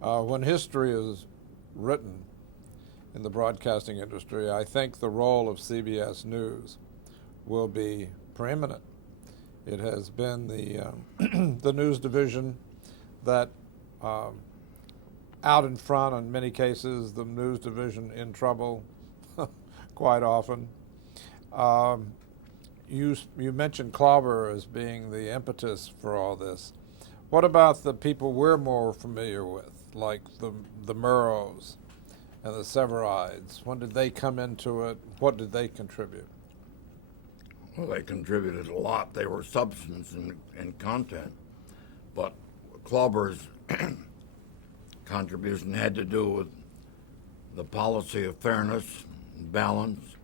When history is written in the broadcasting industry, I think the role of CBS News will be preeminent. It has been the news division that out in front in many cases, the news division in trouble quite often. You mentioned Clobber as being the impetus for all this. What about the people we're more familiar with, like the Murrows and the Severides? When did they come into it? What did they contribute? Well, they contributed a lot. They were substance and content. But Clobber's contribution had to do with the policy of fairness, balance,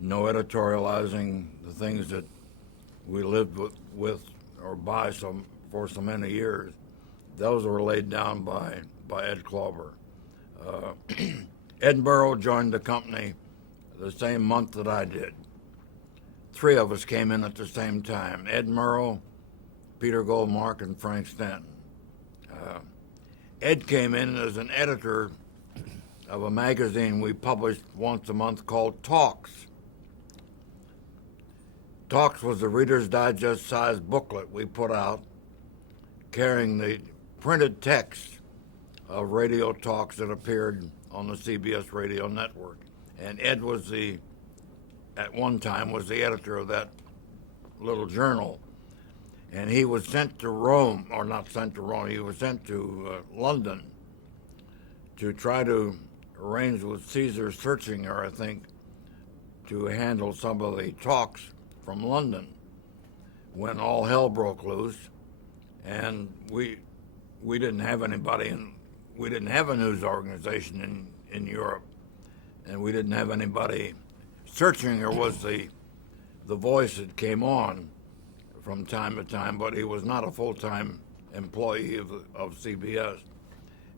no editorializing the things that we lived with or by for so many years. Those were laid down by Ed Clobber. Ed Murrow joined the company the same month that I did. Three of us came in at the same time: Ed Murrow, Peter Goldmark, and Frank Stanton. Ed came in as an editor of a magazine we published once a month called Talks. Talks was a Reader's Digest sized booklet we put out carrying the printed text of radio talks that appeared on the CBS radio network. And Ed was at one time was the editor of that little journal. And he was sent to Rome, or not sent to Rome, he was sent to London to try to arrange with Caesar Searchinger, I think, to handle some of the talks from London when all hell broke loose. And we didn't have anybody, we didn't have a news organization in Europe, and we didn't have anybody. Searchinger was the voice that came on from time to time, but he was not a full-time employee of CBS.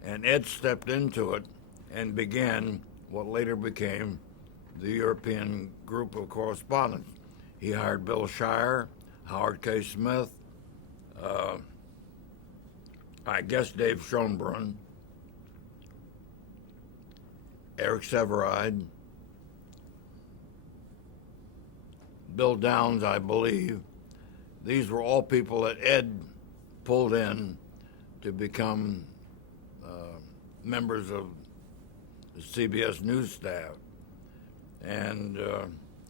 And Ed stepped into it and began what later became the European Group of Correspondents. He hired Bill Shire, Howard K. Smith, I guess Dave Schoenbrunn, Eric Severide, Bill Downs, I believe. These were all people that Ed pulled in to become members of the CBS News staff. And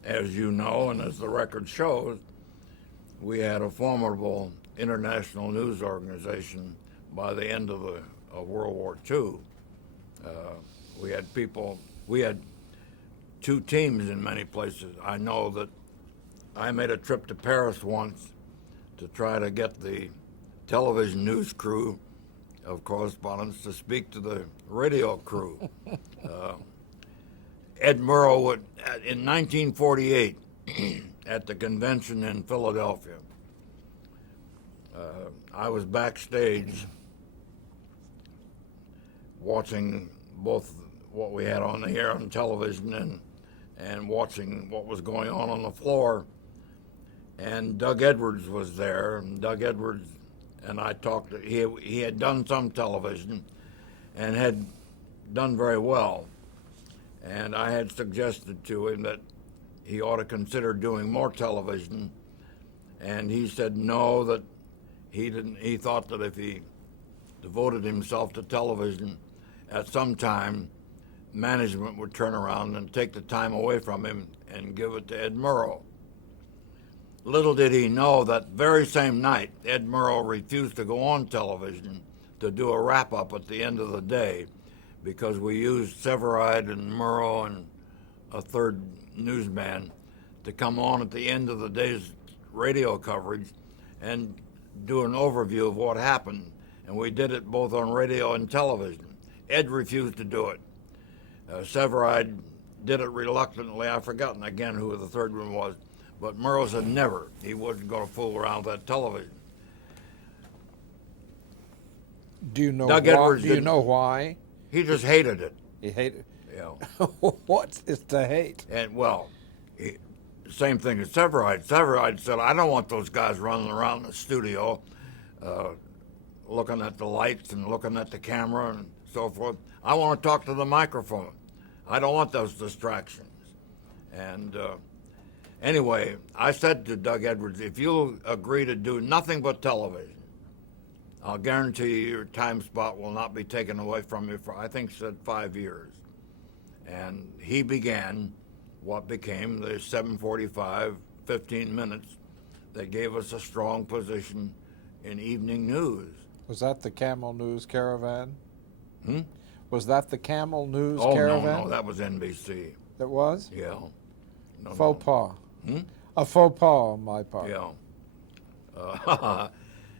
as you know, and as the record shows, we had a formidable international news organization by the end of World War II. We had two teams in many places. I know that I made a trip to Paris once to try to get the television news crew of correspondents to speak to the radio crew. Ed Murrow would, in 1948, at the convention in Philadelphia, I was backstage watching both what we had on the air on television and watching what was going on the floor. And Doug Edwards was there, and Doug Edwards and I talked. He had done some television and had done very well. And I had suggested to him that he ought to consider doing more television. And he said no, that he didn't. He thought that if he devoted himself to television, at some time, management would turn around and take the time away from him and give it to Ed Murrow. Little did he know that very same night, Ed Murrow refused to go on television to do a wrap-up at the end of the day because we used Severide and Murrow and a third newsman to come on at the end of the day's radio coverage and do an overview of what happened. And we did it both on radio and television. Ed refused to do it. Severide did it reluctantly. I've forgotten again who the third one was. But Murrow said never. He wasn't going to fool around with that television. Do you know Doug why? Edwards Do you didn't- know why? He just hated it. He hated. You know. What is to hate? And well, same thing as Severide. Severide said, "I don't want those guys running around the studio looking at the lights and looking at the camera and so forth. I want to talk to the microphone. I don't want those distractions. And anyway, I said to Doug Edwards, if you'll agree to do nothing but television, I'll guarantee you your time spot will not be taken away from you for, I think, said 5 years. And he began what became the 7:45, 15 minutes that gave us a strong position in evening news. Was that the Camel News Caravan? Hmm? Was that the Camel News Oh, Caravan? no, that was NBC. That was? Yeah. No, Faux pas. Hmm? A faux pas on my part. Yeah.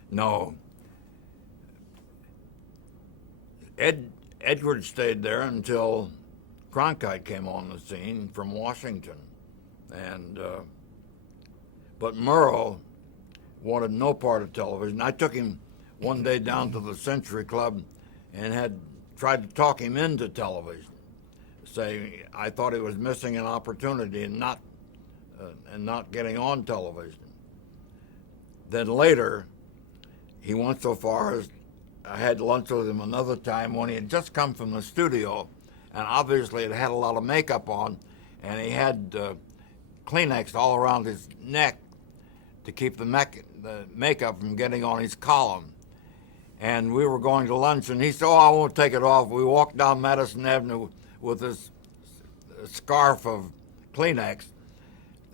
No. Edwards stayed there until Cronkite came on the scene from Washington. And but Murrow wanted no part of television. I took him one day down to the Century Club and had tried to talk him into television, saying I thought he was missing an opportunity and not getting on television. Then later, he went so far as I had lunch with him another time when he had just come from the studio, and obviously had had a lot of makeup on, and he had Kleenex all around his neck to keep the makeup from getting on his column. And we were going to lunch, and he said, "Oh, I won't take it off." We walked down Madison Avenue with this scarf of Kleenex,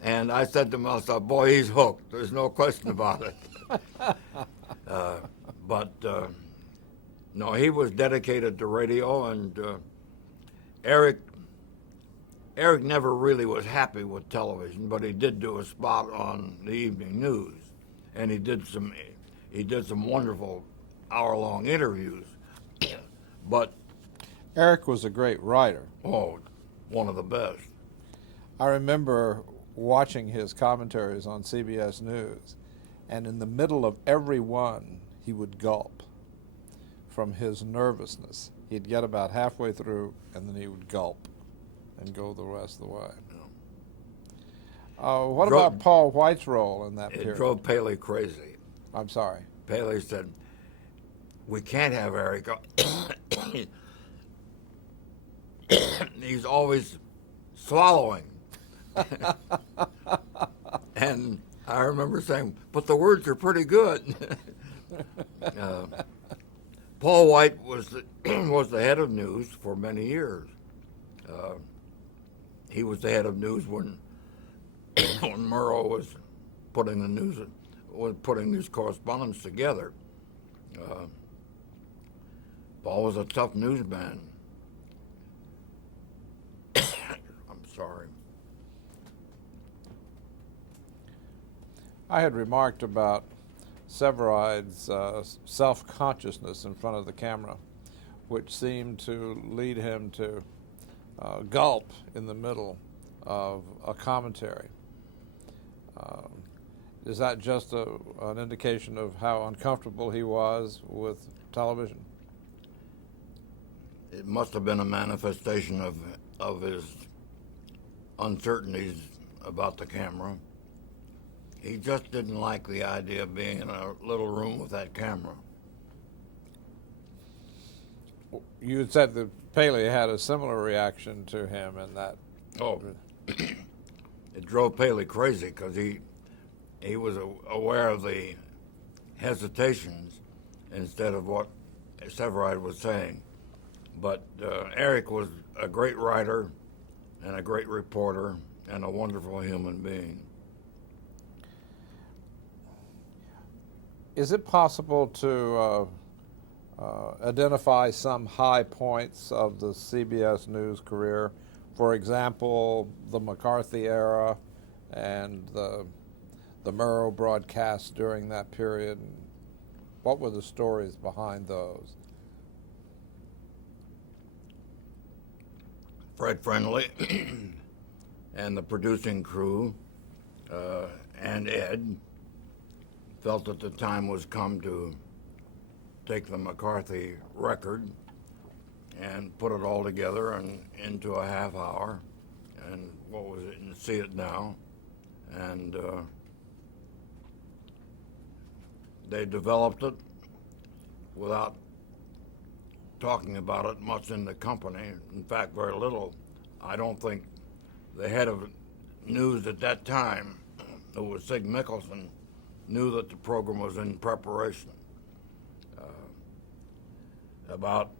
and I said to myself, "Boy, he's hooked. There's no question about it." No, he was dedicated to radio, and Eric never really was happy with television, but he did do a spot on the evening news, and he did some wonderful hour-long interviews. But Eric was a great writer. oh, one of the best. I remember watching his commentaries on CBS News, and in the middle of every one, he would gulp from his nervousness. He'd get about halfway through, and then he would gulp and go the rest of the way. What about Paul White's role in that period? It drove Paley crazy. I'm sorry. Paley said, "We can't have Eric. He's always swallowing." And I remember saying, "But the words are pretty good." Paul White was the head of news for many years. He was the head of news when Murrow was putting these correspondents together. Paul was a tough newsman. I'm sorry. I had remarked about Severide's self-consciousness in front of the camera, which seemed to lead him to gulp in the middle of a commentary. Is that just an indication of how uncomfortable he was with television? It must have been a manifestation of his uncertainties about the camera. He just didn't like the idea of being in a little room with that camera. You had said that Paley had a similar reaction to him in that. Oh, it drove Paley crazy because he was aware of the hesitations instead of what Severide was saying. But Eric was a great writer and a great reporter and a wonderful human being. Is it possible to identify some high points of the CBS News career? For example, the McCarthy era and the Murrow broadcast during that period. What were the stories behind those? Fred Friendly and the producing crew and Ed felt that the time was come to take the McCarthy record and put it all together and into a half hour, and what was it, and See It Now, and they developed it, without talking about it much in the company. In fact, very little. I don't think the head of news at that time, who was Sig Mickelson, knew that the program was in preparation. About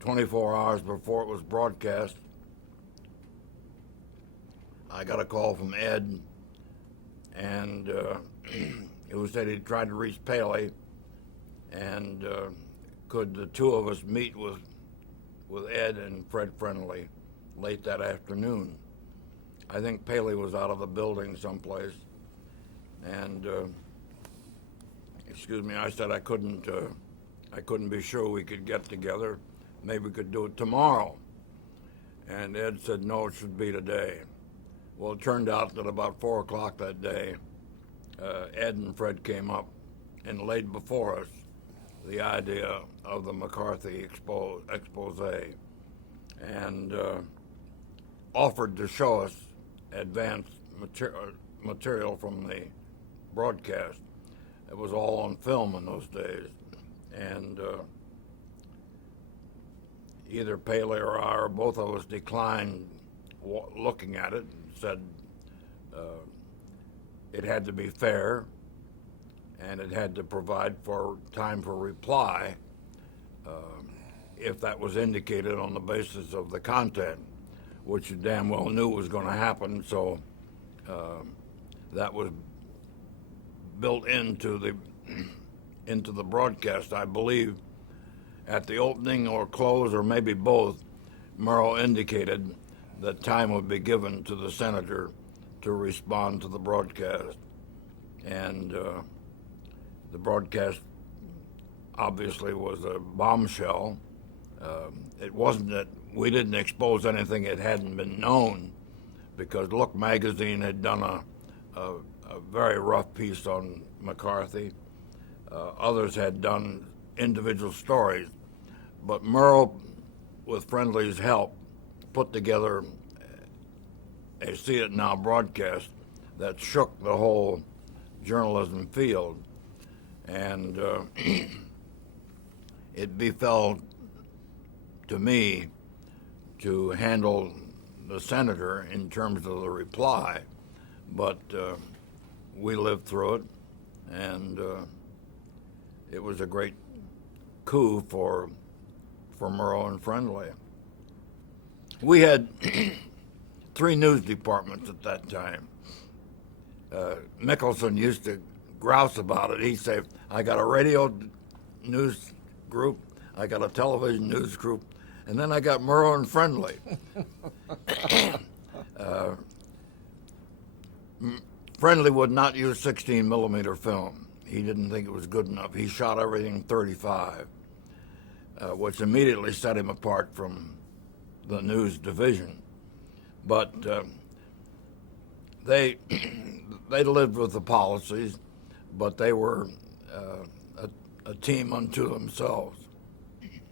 24 hours before it was broadcast, I got a call from Ed, and who said he tried to reach Paley, and could the two of us meet with Ed and Fred Friendly late that afternoon. I think Paley was out of the building someplace, and excuse me, I said I couldn't be sure we could get together. Maybe we could do it tomorrow. And Ed said, no, it should be today. Well, it turned out that about 4 o'clock that day, Ed and Fred came up and laid before us the idea of the McCarthy expose and offered to show us advanced material from the broadcast. It was all on film in those days. And either Paley or I or both of us declined looking at it and said it had to be fair and it had to provide for time for reply if that was indicated on the basis of the content, which you damn well knew was going to happen. So that was built into the broadcast. I believe at the opening or close, or maybe both, Murrow indicated that time would be given to the senator to respond to the broadcast. And the broadcast obviously was a bombshell. It wasn't that we didn't expose anything that hadn't been known, because Look magazine had done a very rough piece on McCarthy. Others had done individual stories, but Murrow, with Friendly's help, put together a See It Now broadcast that shook the whole journalism field, and it befell to me to handle the senator in terms of the reply, but we lived through it, and it was a great coup for Murrow and Friendly. We had 3 news departments at that time. Mickelson used to grouse about it. He'd say, I got a radio news group, I got a television news group, and then I got Murrow and Friendly. Friendly would not use 16 millimeter film. He didn't think it was good enough. He shot everything 35, which immediately set him apart from the news division. But they lived with the policies, but they were a team unto themselves.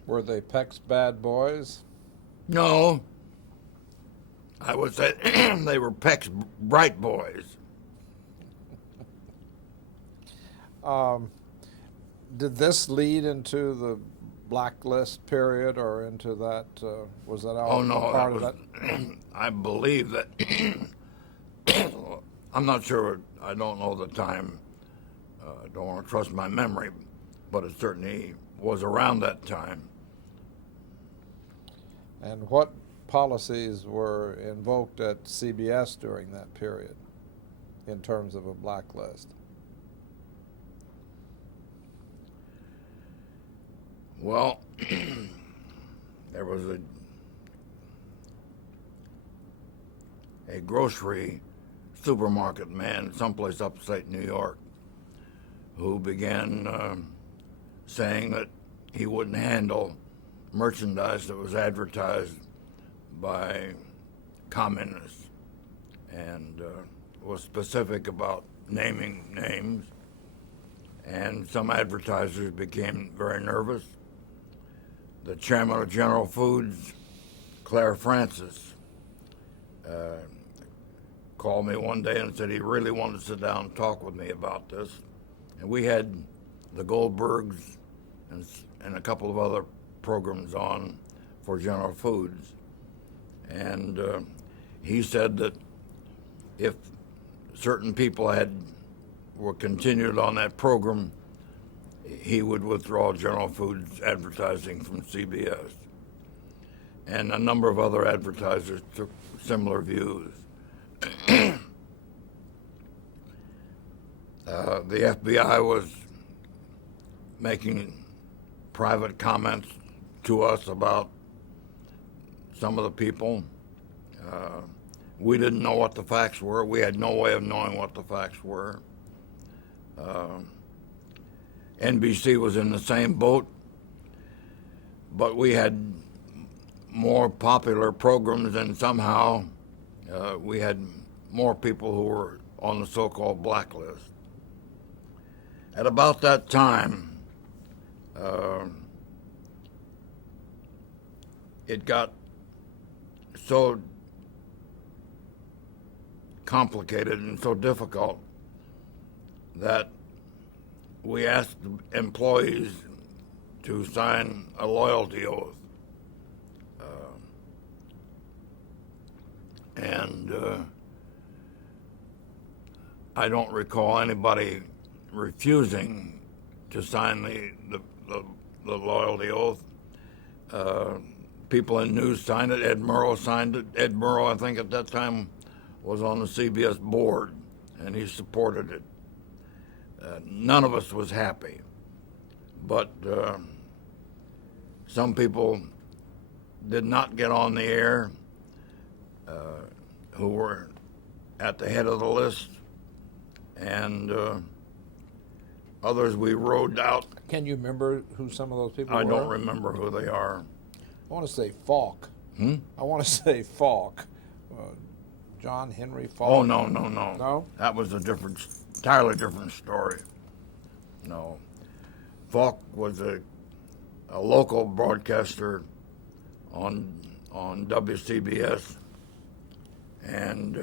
Were they Peck's bad boys? No, I would say they were Peck's bright boys. Did this lead into the blacklist period, or into that? Was that all part of that? I believe that. I'm not sure. I don't know the time. I don't want to trust my memory, but it certainly was around that time. And what policies were invoked at CBS during that period in terms of a blacklist? Well, there was a grocery supermarket man someplace upstate New York who began saying that he wouldn't handle merchandise that was advertised by communists, and was specific about naming names. And some advertisers became very nervous. The chairman of General Foods, Claire Francis, called me one day and said he really wanted to sit down and talk with me about this. And we had the Goldbergs, and a couple of other programs on for General Foods. And he said that if certain people were continued on that program, he would withdraw General Foods advertising from CBS. And a number of other advertisers took similar views. The FBI was making private comments to us about some of the people. We didn't know what the facts were. We had no way of knowing what the facts were. NBC was in the same boat, but we had more popular programs, and somehow we had more people who were on the so-called blacklist. At about that time, it got so complicated and so difficult that we asked the employees to sign a loyalty oath. And I don't recall anybody refusing to sign the loyalty oath. People in news signed it. Ed Murrow signed it. Ed Murrow, I think at that time, was on the CBS board, and he supported it. None of us was happy, but some people did not get on the air who were at the head of the list, and others we rode out. Can you remember who some of those people were? I don't remember who they are. I want to say Falk. I want to say Falk. John Henry Falk. Oh, no. No? That was entirely different story. No. Falk was a local broadcaster on WCBS, and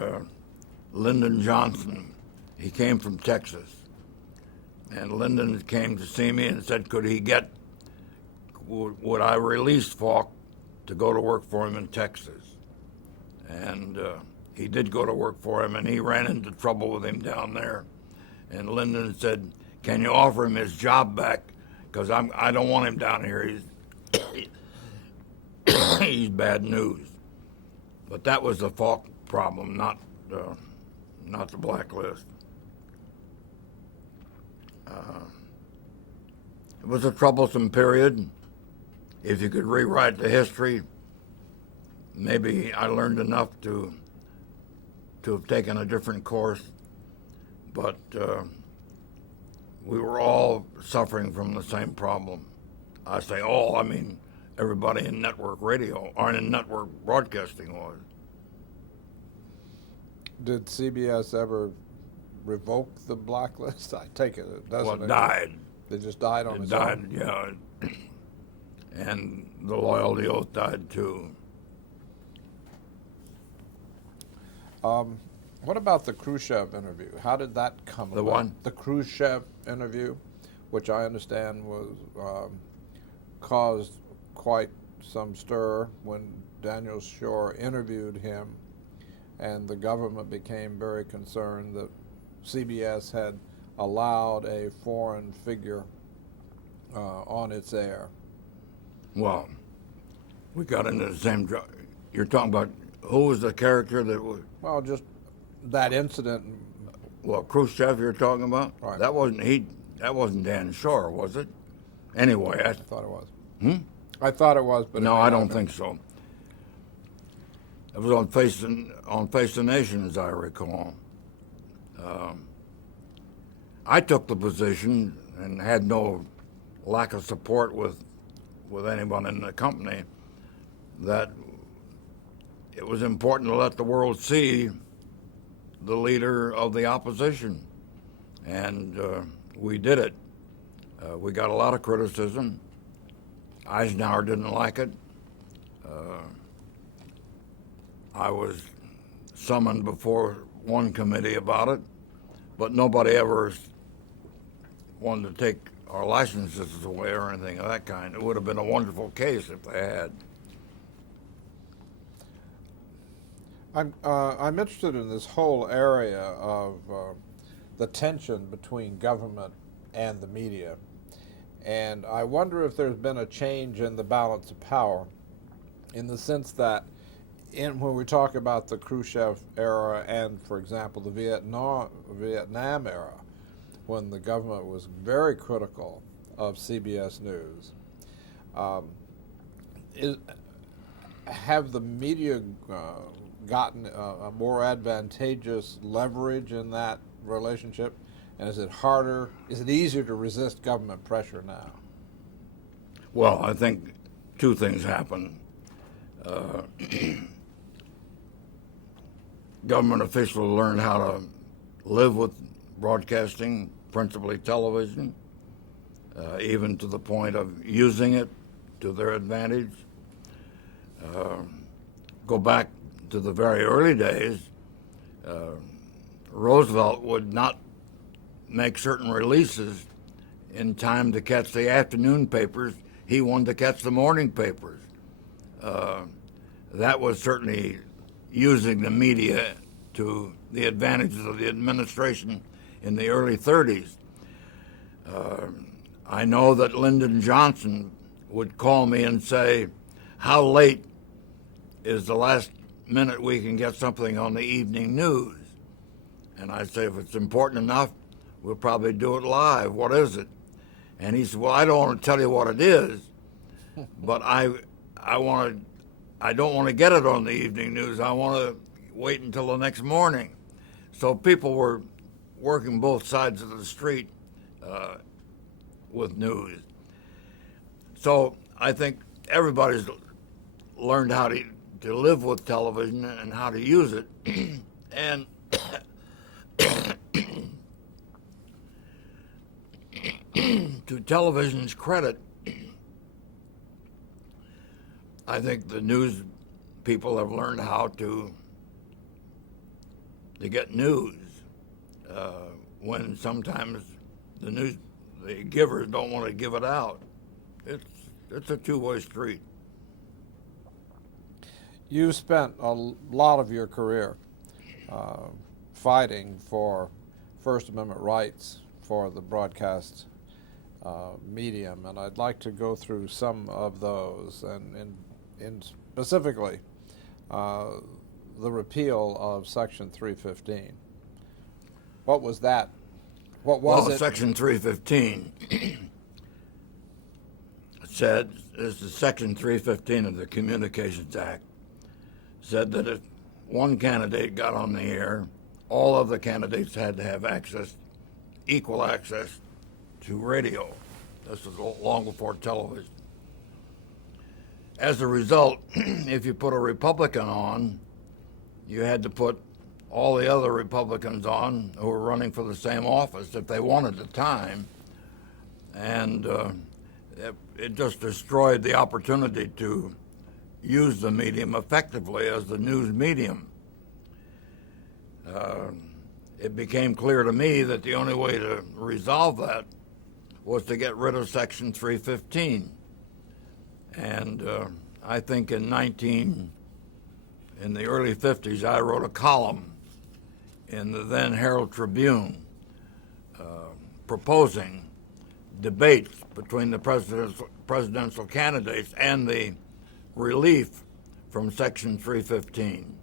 Lyndon Johnson, he came from Texas, and Lyndon came to see me and said, would I release Falk to go to work for him in Texas? And he did go to work for him, and he ran into trouble with him down there. And Lyndon said, can you offer him his job back? Because I don't want him down here. He's bad news. But that was the Falk problem, not the blacklist. It was a troublesome period. If you could rewrite the history, maybe I learned enough to have taken a different course, but we were all suffering from the same problem. I say all, I mean everybody in network radio, or in network broadcasting was. Did CBS ever revoke the blacklist? I take it doesn't. Well, it died. They just died on It its died, own? yeah. And the loyalty oath died too. What about the Khrushchev interview? How did that come about? The one? The Khrushchev interview, which I understand was caused quite some stir when Daniel Shore interviewed him, and the government became very concerned that CBS had allowed a foreign figure on its air. Well, we got into the same. You're talking about who was the character that was? Well, just that incident. Well, Khrushchev you're talking about? Right. That wasn't Dan Shore, was it? Anyway, I thought it was. I thought it was, but no, it may I not don't have think so. It was on Face the Nation, as I recall. I took the position and had no lack of support with anyone in the company that it was important to let the world see the leader of the opposition, and we did it. We got a lot of criticism. Eisenhower didn't like it. I was summoned before one committee about it, but nobody ever wanted to take our licenses away or anything of that kind. It would have been a wonderful case if they had. I'm interested in this whole area of the tension between government and the media, and I wonder if there's been a change in the balance of power, in the sense that when we talk about the Khrushchev era and, for example, the Vietnam era, when the government was very critical of CBS News, have the media gotten a more advantageous leverage in that relationship? And is it easier to resist government pressure now? Well, I think two things happen. Government officials learn how to live with broadcasting, principally television, even to the point of using it to their advantage. Go back to the very early days, Roosevelt would not make certain releases in time to catch the afternoon papers. He wanted to catch the morning papers. That was certainly using the media to the advantages of the administration in the early 30s. I know that Lyndon Johnson would call me and say, "How late is the last minute we can get something on the evening news?" And I'd say, "If it's important enough, we'll probably do it live. What is it?" And he said, "Well, I don't want to tell you what it is, but I don't want to get it on the evening news. I want to wait until the next morning." So people were working both sides of the street with news. So I think everybody's learned how to live with television and how to use it. And to television's credit, I think the news people have learned how to get news when sometimes the givers don't want to give it out. It's a two-way street. You spent a lot of your career fighting for First Amendment rights for the broadcast medium, and I'd like to go through some of those, and specifically the repeal of Section 315. What was that? What was it? Section 315 said, this is Section 315 of the Communications Act, said that if one candidate got on the air, all other candidates had to have equal access to radio. This was long before television. As a result, if you put a Republican on, you had to put all the other Republicans on who were running for the same office if they wanted the time. And it just destroyed the opportunity to use the medium effectively as the news medium. It became clear to me that the only way to resolve that was to get rid of Section 315. And I think in the early 50s, I wrote a column in the then Herald Tribune proposing debates between the presidential candidates and the relief from Section 315.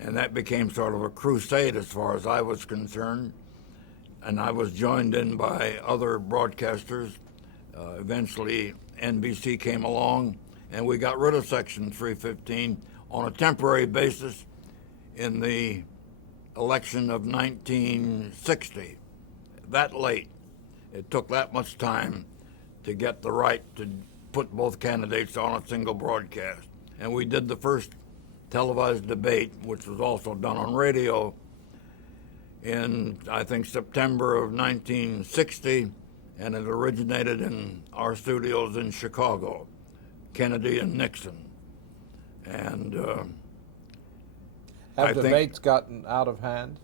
And that became sort of a crusade as far as I was concerned. And I was joined in by other broadcasters. Eventually, NBC came along, and we got rid of Section 315 on a temporary basis in the election of 1960. That late. It took that much time to get the right to put both candidates on a single broadcast. And we did the first televised debate, which was also done on radio, in, I think, September of 1960, and it originated in our studios in Chicago, Kennedy and Nixon. And have debates gotten out of hand?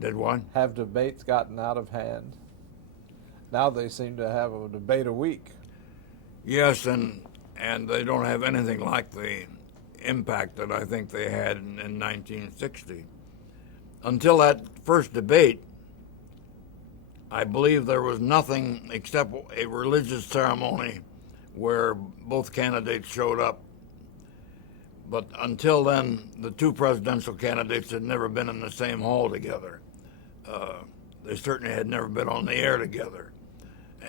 Did what? Have debates gotten out of hand? Now they seem to have a debate a week. Yes, and they don't have anything like the impact that I think they had in 1960. Until that first debate, I believe there was nothing except a religious ceremony where both candidates showed up. But until then, the two presidential candidates had never been in the same hall together. They certainly had never been on the air together.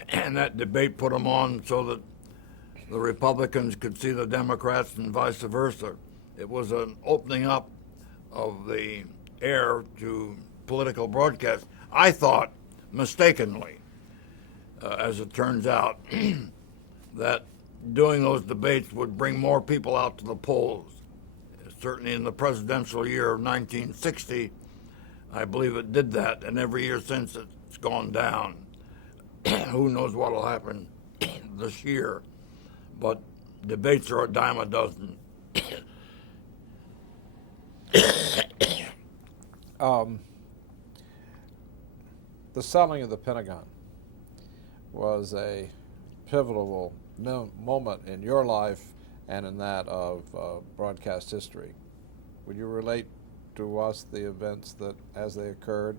And that debate put them on so that the Republicans could see the Democrats and vice versa. It was an opening up of the air to political broadcast. I thought, mistakenly, as it turns out, that doing those debates would bring more people out to the polls. Certainly in the presidential year of 1960, I believe it did that, and every year since it's gone down. Who knows what will happen this year, but debates are a dime a dozen. The selling of the Pentagon was a pivotal moment in your life and in that of broadcast history. Would you relate to us the events that as they occurred?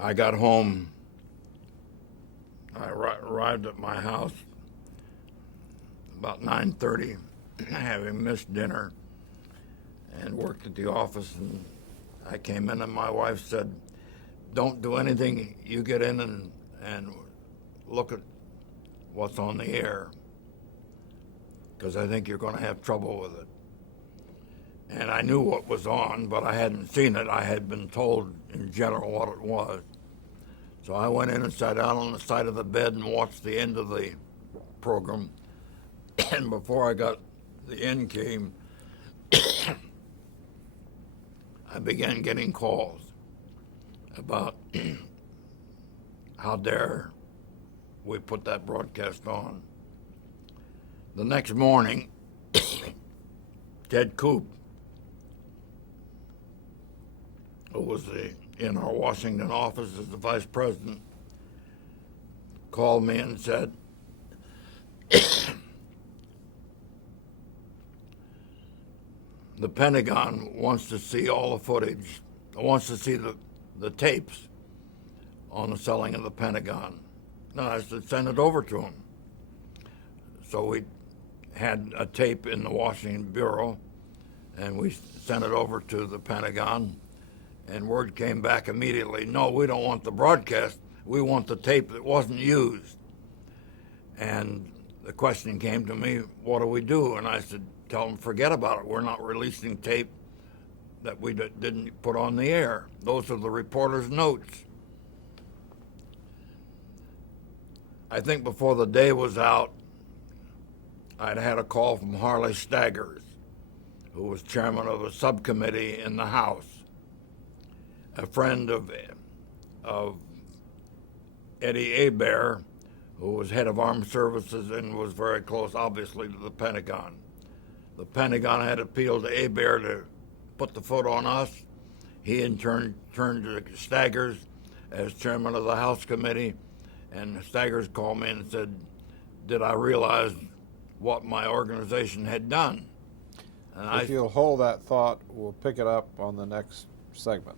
I got home. I arrived at my house about 9:30, having missed dinner, and worked at the office. And I came in, and my wife said, "Don't do anything. You get in and look at what's on the air, because I think you're going to have trouble with it." And I knew what was on, but I hadn't seen it. I had been told in general what it was. So I went in and sat down on the side of the bed and watched the end of the program. And before the end came, I began getting calls about how dare we put that broadcast on. The next morning, Ted Koop, who was in our Washington office as the vice president, called me and said, the Pentagon wants to see all the footage, wants to see the tapes on the selling of the Pentagon. No, I said, send it over to him. So we had a tape in the Washington Bureau, and we sent it over to the Pentagon, and word came back immediately, no, we don't want the broadcast, we want the tape that wasn't used. And the question came to me, what do we do? And I said, tell them forget about it. We're not releasing tape that we didn't put on the air. Those are the reporter's notes. I think before the day was out, I'd had a call from Harley Staggers, who was chairman of a subcommittee in the House, a friend of Eddie Hebert, who was head of armed services and was very close, obviously, to the Pentagon. The Pentagon had appealed to Hebert to put the foot on us. He in turn turned to Staggers as chairman of the House committee, and Staggers called me and said, did I realize what my organization had done? And if you'll hold that thought, we'll pick it up on the next segment.